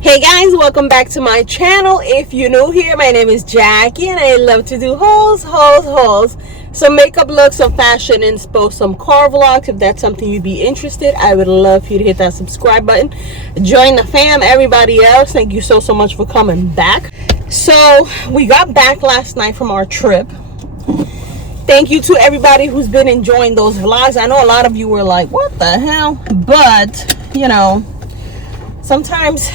Hey guys, welcome back to my channel. If you're new here, my name is Jackie and I love to do hauls, some makeup looks, some fashion inspo, some car vlogs. If that's something you'd be interested, I would love for you to hit that subscribe button, join the fam. Everybody else, thank you so much for coming back. So we got back last night from our trip. Thank you to everybody who's been enjoying those vlogs. I know a lot of you were like, what the hell? But you know, sometimes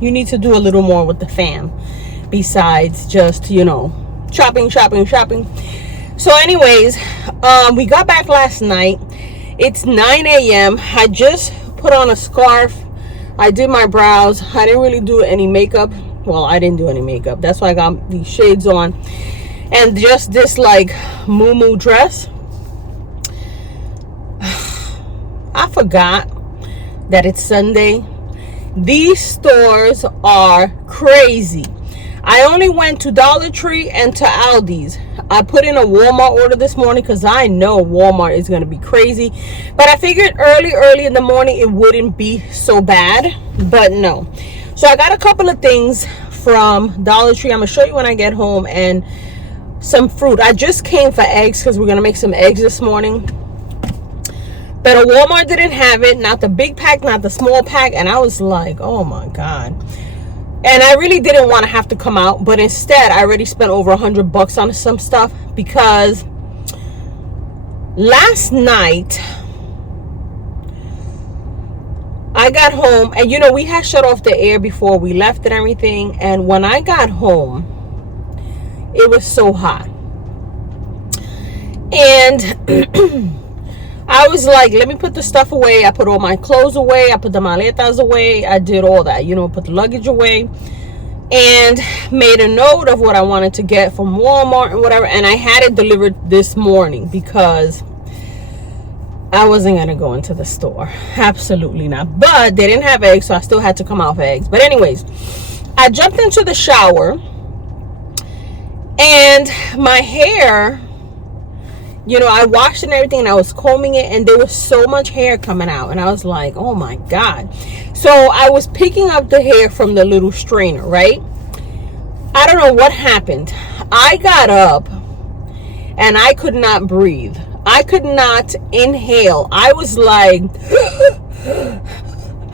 you need to do a little more with the fam besides just, you know, shopping. So anyways, we got back last night. It's 9 a.m. I just put on a scarf. I did my brows. I didn't really do any makeup. Well, I didn't do any makeup. That's why I got these shades on. And just this like moo dress. I forgot that it's Sunday. These stores are crazy. I only went to Dollar Tree and to Aldi's. I put in a Walmart order this morning because I know Walmart is going to be crazy. But I figured early in the morning it wouldn't be so bad. But no. So I got a couple of things from Dollar Tree. I'm going to show you when I get home. And some fruit. I just came for eggs because we're going to make some eggs this morning. But a Walmart didn't have it, not the big pack, not the small pack, and I was like, oh my God. And I really didn't want to have to come out, but instead I already spent over $100 on some stuff because last night I got home and you know, we had shut off the air before we left and everything, and when I got home, it was so hot. And I was like, let me put the stuff away. I put all my clothes away. I put the maletas away. I did all that, you know, put the luggage away. And made a note of what I wanted to get from Walmart and whatever. And I had it delivered this morning because I wasn't going to go into the store. Absolutely not. But they didn't have eggs, so I still had to come out for eggs. But anyways, I jumped into the shower. And my hair, you know, I washed and everything and I was combing it and there was so much hair coming out and I was like, oh my God. So I was picking up the hair from the little strainer, right? I don't know what happened. I got up and I could not breathe. I could not inhale. I was like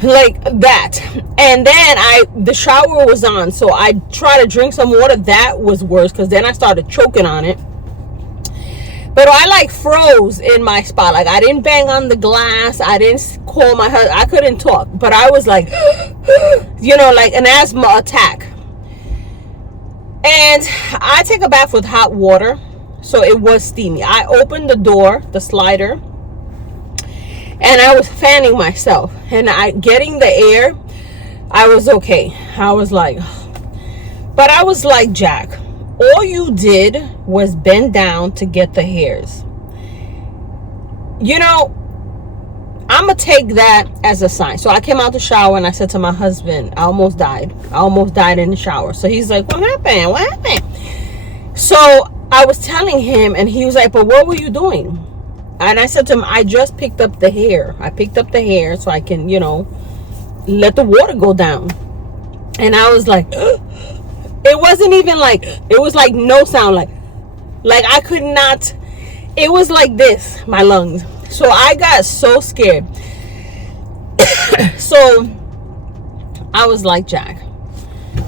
that. And then the shower was on. So I tried to drink some water. That was worse because then I started choking on it. But I like froze in my spot. Like I didn't bang on the glass. I didn't call my husband. I couldn't talk. But I was like, you know, like an asthma attack. And I take a bath with hot water. So it was steamy. I opened the door, the slider. And I was fanning myself. And getting the air, I was okay. I was like, but I was like, Jack, all you did was bend down to get the hairs. You know, I'm going to take that as a sign. So I came out the shower and I said to my husband, I almost died. I almost died in the shower. So he's like, what happened? What happened? So I was telling him and he was like, but what were you doing? And I said to him, I just picked up the hair. I picked up the hair so I can, you know, let the water go down. And I was like, it wasn't even like, it was like no sound, like I could not, it was like this, my lungs. So I got so scared. So I was like, Jack,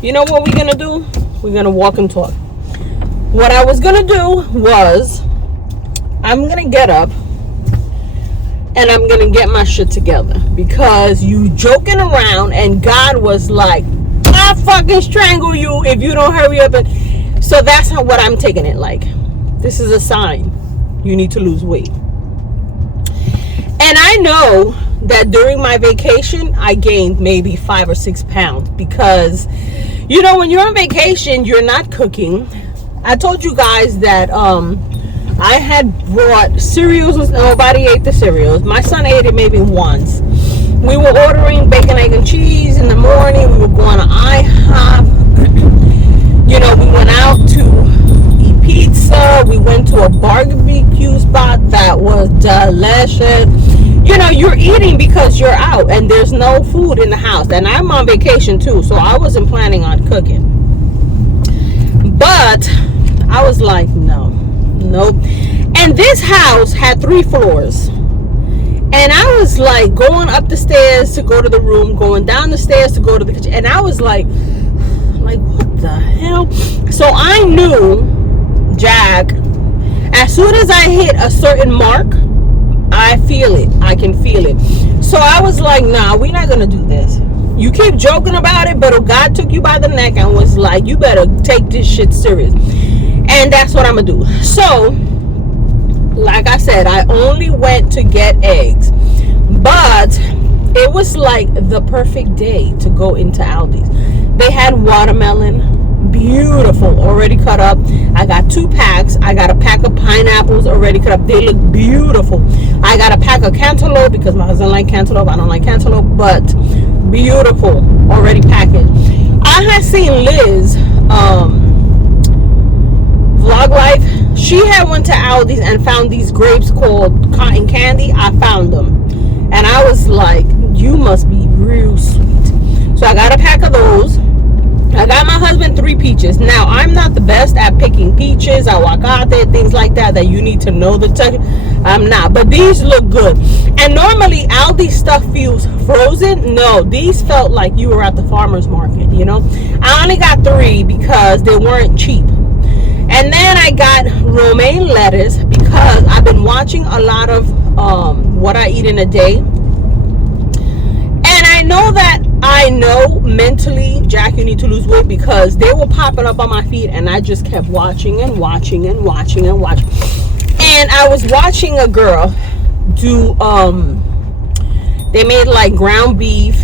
you know what we're gonna do? We're gonna walk and talk. What I was gonna do was, I'm gonna get up and I'm gonna get my shit together because you joking around and God was like, I'll fucking strangle you if you don't hurry up. And so that's what I'm taking it like. This is a sign you need to lose weight. And I know that during my vacation I gained maybe 5 or 6 pounds because, you know, when you're on vacation you're not cooking. I told you guys that I had brought cereals. Nobody ate the cereals. My son ate it maybe once. We were ordering bacon, egg, and cheese in the morning. We were going to IHOP. You know, we went out to eat pizza. We went to to a barbecue spot that was delicious. You know, you're eating because you're out and there's no food in the house. And I'm on vacation too, so I wasn't planning on cooking. But I was like, nope. And this house had 3 floors. And I was like going up the stairs to go to the room, going down the stairs to go to the kitchen. And I was like, what the hell? So I knew, Jack, as soon as I hit a certain mark, I feel it. I can feel it. So I was like, nah, we're not going to do this. You keep joking about it, but God took you by the neck and was like, you better take this shit serious. And that's what I'm going to do. So, like I said, I only went to get eggs. But it was like the perfect day to go into Aldi's. They had watermelon, beautiful, already cut up. I got 2 packs. I got a pack of pineapples already cut up. They look beautiful. I got a pack of cantaloupe because my husband likes cantaloupe. I don't like cantaloupe, but beautiful, already packaged. I had seen Liz vlog life. She had went to Aldi's and found these grapes called cotton candy. I found them. And I was like, you must be real sweet. So I got a pack of those. I got my husband 3 peaches. Now, I'm not the best at picking peaches, aguacate, things like that you need to know the texture. I'm not. But these look good. And normally, Aldi stuff feels frozen. No, these felt like you were at the farmer's market, you know. I only got 3 because they weren't cheap. And then I got romaine lettuce because I've been watching a lot of what I eat in a day. And I know mentally, Jack, you need to lose weight because they were popping up on my feed and I just kept watching and watching and watching and watching. And I was watching a girl do, they made like ground beef.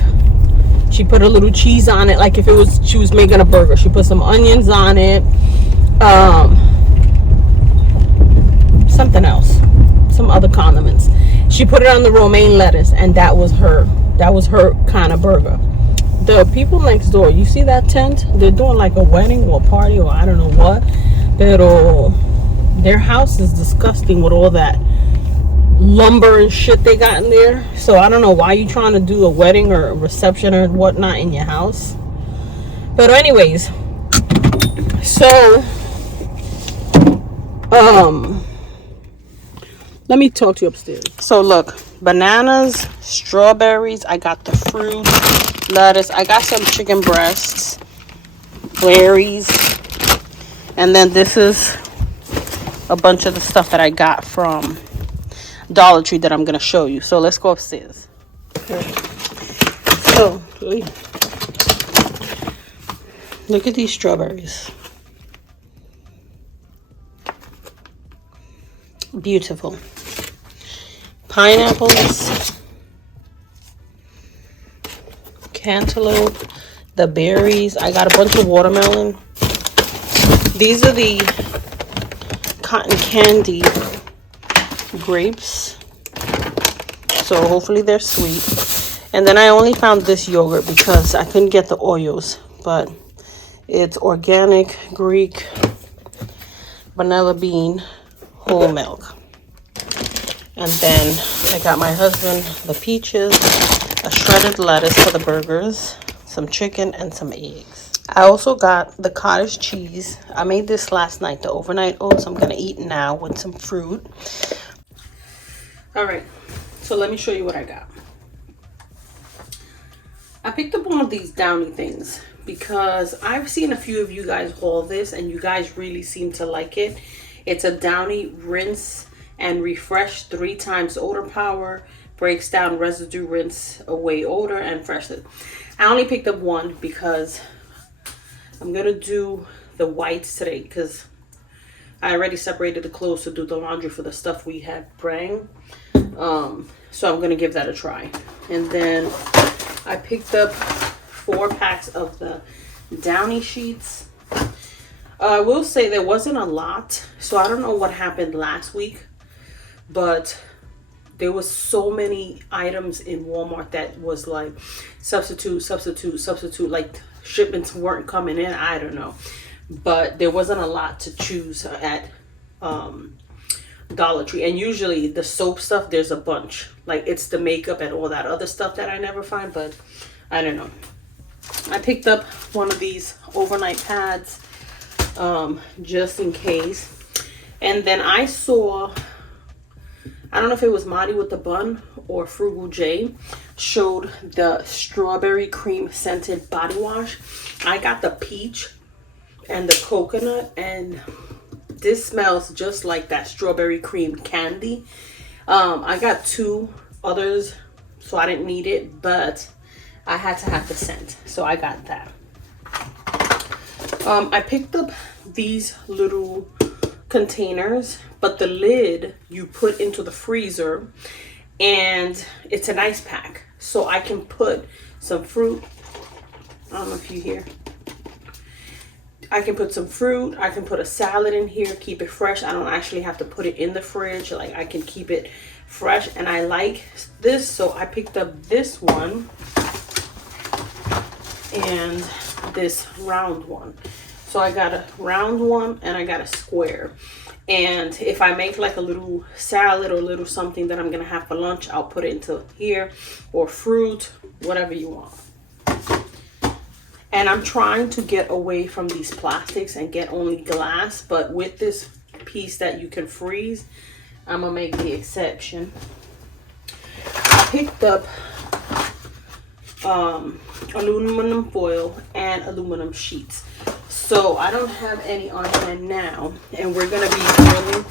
She put a little cheese on it, like if she was making a burger. She put some onions on it. Something else, some other condiments. She put it on the romaine lettuce, and that was her kind of burger. The people next door, you see that tent? They're doing like a wedding or a party or I don't know what, pero their house is disgusting with all that lumber and shit they got in there. So I don't know why you trying to do a wedding or a reception or whatnot in your house. But anyways, so let me talk to you upstairs. So look, bananas, strawberries, I got the fruit, lettuce, I got some chicken breasts, berries, and then this is a bunch of the stuff that I got from Dollar Tree that I'm gonna show you. So let's go upstairs. Okay. So look at these strawberries. Beautiful. Pineapples, cantaloupe, the berries. I got a bunch of watermelon. These are the cotton candy grapes, so hopefully they're sweet. And then I only found this yogurt because I couldn't get the Oreos, but it's organic Greek vanilla bean whole milk. And then I got my husband the peaches, a shredded lettuce for the burgers, some chicken, and some eggs. I also got the cottage cheese. I made this last night, the overnight oats. I'm gonna eat now with some fruit. All right, so let me show you what I got. I picked up one of these Downy things because I've seen a few of you guys haul this and you guys really seem to like it. It's a Downy rinse and refresh 3 times odor power, breaks down residue, rinse away odor, and freshness. I only picked up one because I'm gonna do the whites today because I already separated the clothes to do the laundry for the stuff we had praying. So I'm gonna give that a try. And then I picked up 4 packs of the Downy sheets. I will say there wasn't a lot, so I don't know what happened last week, but there was so many items in Walmart that was like substitute, like shipments weren't coming in. I don't know, but there wasn't a lot to choose at Dollar Tree. And usually the soap stuff, there's a bunch. Like, it's the makeup and all that other stuff that I never find, but I don't know. I picked up one of these overnight pads, just in case. And then I saw, I don't know if it was Marty with the Bun or Frugal J, showed the strawberry cream scented body wash. I got the peach and the coconut, and this smells just like that strawberry cream candy. I got 2 others, so I didn't need it, but I had to have the scent, so I got that. I picked up these little containers, but the lid you put into the freezer, and it's an ice pack, so I can put some fruit. I don't know if you hear. I can put some fruit. I can put a salad in here, keep it fresh. I don't actually have to put it in the fridge. Like, I can keep it fresh, and I like this, so I picked up this one and this round one. So I got a round one and I got a square. And if I make like a little salad or a little something that I'm gonna have for lunch, I'll put it into here, or fruit, whatever you want. And I'm trying to get away from these plastics and get only glass, but with this piece that you can freeze, I'm gonna make the exception. I picked up aluminum foil and aluminum sheets. So I don't have any on hand now, and we're gonna be grilling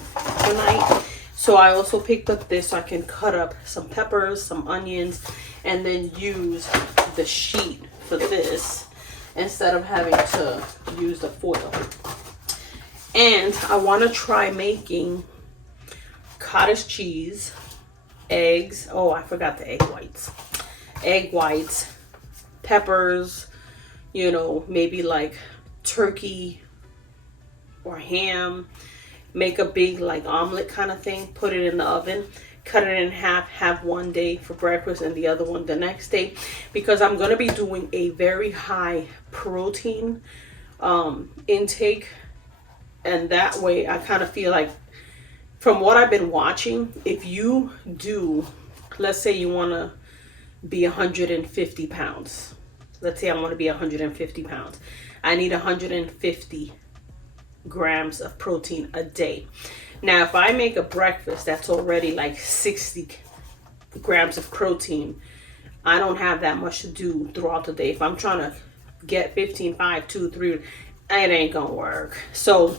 tonight. So I also picked up this so I can cut up some peppers, some onions, and then use the sheet for this instead of having to use the foil. And I want to try making cottage cheese, eggs. Oh, I forgot the egg whites. Egg whites, peppers, you know, maybe like turkey or ham. Make a big like omelet kind of thing, put it in the oven, cut it in half, have one day for breakfast and the other one the next day, because I'm going to be doing a very high protein intake. And that way I kind of feel like, from what I've been watching, if you do, let's say you want to be 150 pounds. Let's say I want to be 150 pounds. I need 150 grams of protein a day. Now, if I make a breakfast that's already like 60 grams of protein, I don't have that much to do throughout the day. If I'm trying to get 15, 5, 2, 3, it ain't gonna work. So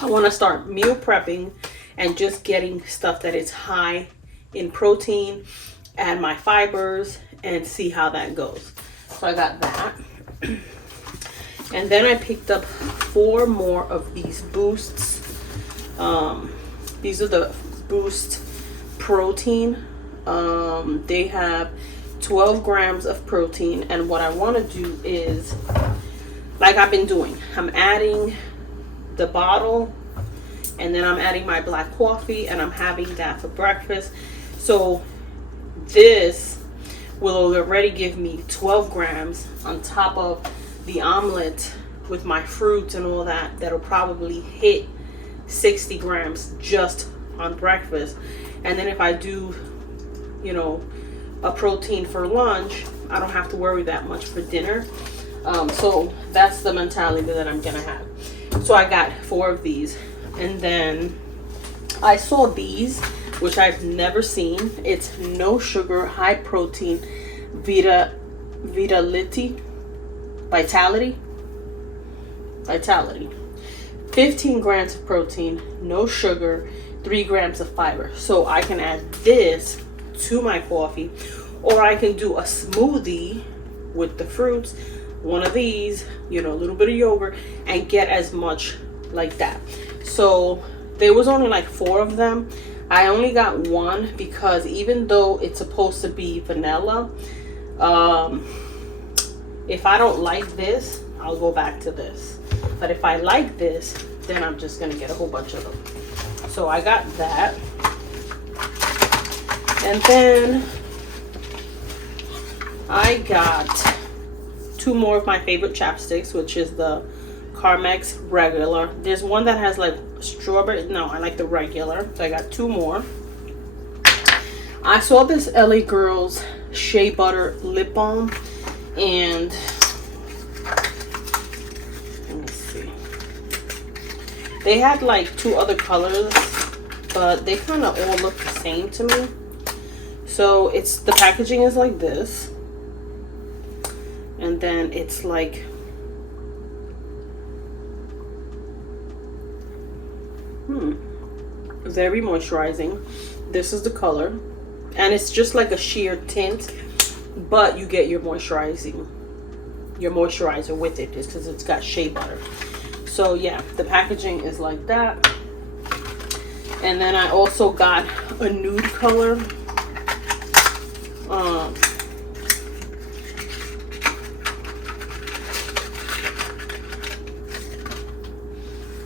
I want to start meal prepping and just getting stuff that is high in protein, add my fibers, and see how that goes. So I got that. And then I picked up 4 more of these boosts. These are the Boost protein. They have 12 grams of protein. And what I want to do is, like I've been doing, I'm adding the bottle, and then I'm adding my black coffee, and I'm having that for breakfast. So this will already give me 12 grams on top of the omelet with my fruits and all that. That'll probably hit 60 grams just on breakfast. And then if I do, you know, a protein for lunch, I don't have to worry that much for dinner. So that's the mentality that I'm gonna have. So I got 4 of these. And then I saw these, which I've never seen. It's no sugar, high protein, Vitality. 15 grams of protein, no sugar, 3 grams of fiber. So I can add this to my coffee, or I can do a smoothie with the fruits, one of these, you know, a little bit of yogurt, and get as much like that. So there was only like 4 of them. I only got 1 because even though it's supposed to be vanilla, if I don't like this, I'll go back to this. But if I like this, then I'm just gonna get a whole bunch of them. So I got that. And then I got 2 more of my favorite chapsticks, which is the Carmex regular. There's one that has like strawberry. No, I like the regular. So I got 2 more. I saw this LA Girls Shea Butter Lip Balm, and let me see. They had like 2 other colors, but they kind of all look the same to me. So it's, the packaging is like this, and then it's like very moisturizing. This is the color, and it's just like a sheer tint, but you get your moisturizer with it, just because it's got shea butter. So yeah, the packaging is like that. And then I also got a nude color.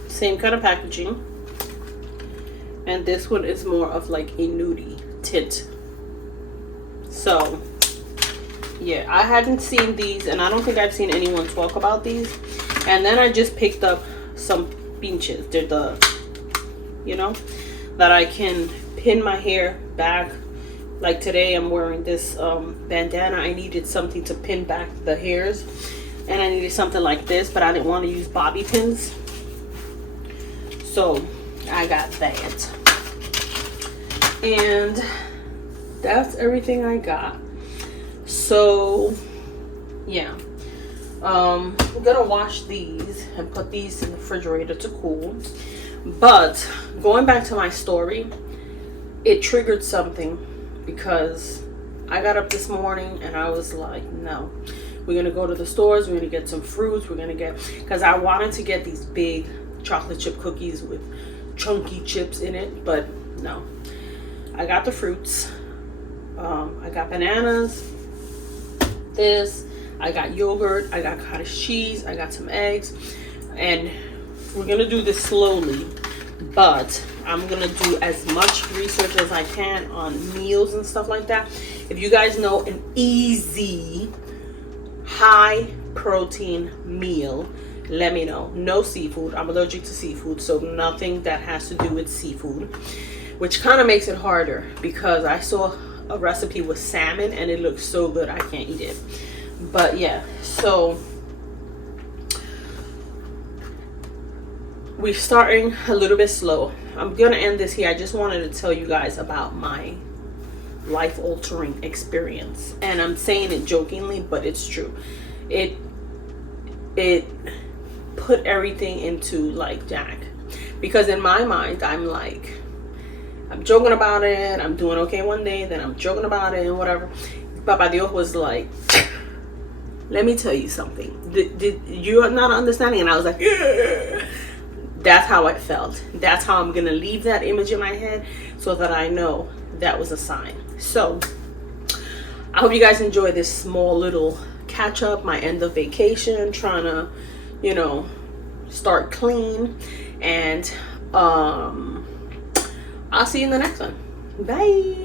Same kind of packaging, and this one is more of like a nudie tint. So yeah, I hadn't seen these, and I don't think I've seen anyone talk about these. And then I just picked up some pinches. They're the, you know, that I can pin my hair back. Like today I'm wearing this bandana. I needed something to pin back the hairs, and I needed something like this, but I didn't want to use bobby pins, so I got that. And that's everything I got. So yeah, I'm gonna wash these and put these in the refrigerator to cool. But going back to my story, it triggered something, because I got up this morning and I was like, no, we're gonna go to the stores, we're gonna get some fruits, we're gonna get, because I wanted to get these big chocolate chip cookies with chunky chips in it, but no, I got the fruits. I got bananas, this, I got yogurt, I got cottage cheese, I got some eggs, and we're gonna do this slowly, but I'm gonna do as much research as I can on meals and stuff like that. If you guys know an easy high protein meal, let me know. No seafood. I'm allergic to seafood, so nothing that has to do with seafood, which kind of makes it harder, because I saw a recipe with salmon and it looks so good I can't eat it. But yeah, so we're starting a little bit slow. I'm gonna end this here. I just wanted to tell you guys about my life-altering experience, and I'm saying it jokingly, but it's true. It put everything into like jack, because in my mind I'm like, I'm joking about it, I'm doing okay one day, then I'm joking about it and whatever. Papa Dios was like, let me tell you something. Did you're not understanding? And I was like, yeah. That's how it felt. That's how I'm gonna leave that image in my head, so that I know that was a sign. So I hope you guys enjoy this small little catch up, my end of vacation, trying to, you know, start clean. And I'll see you in the next one. Bye.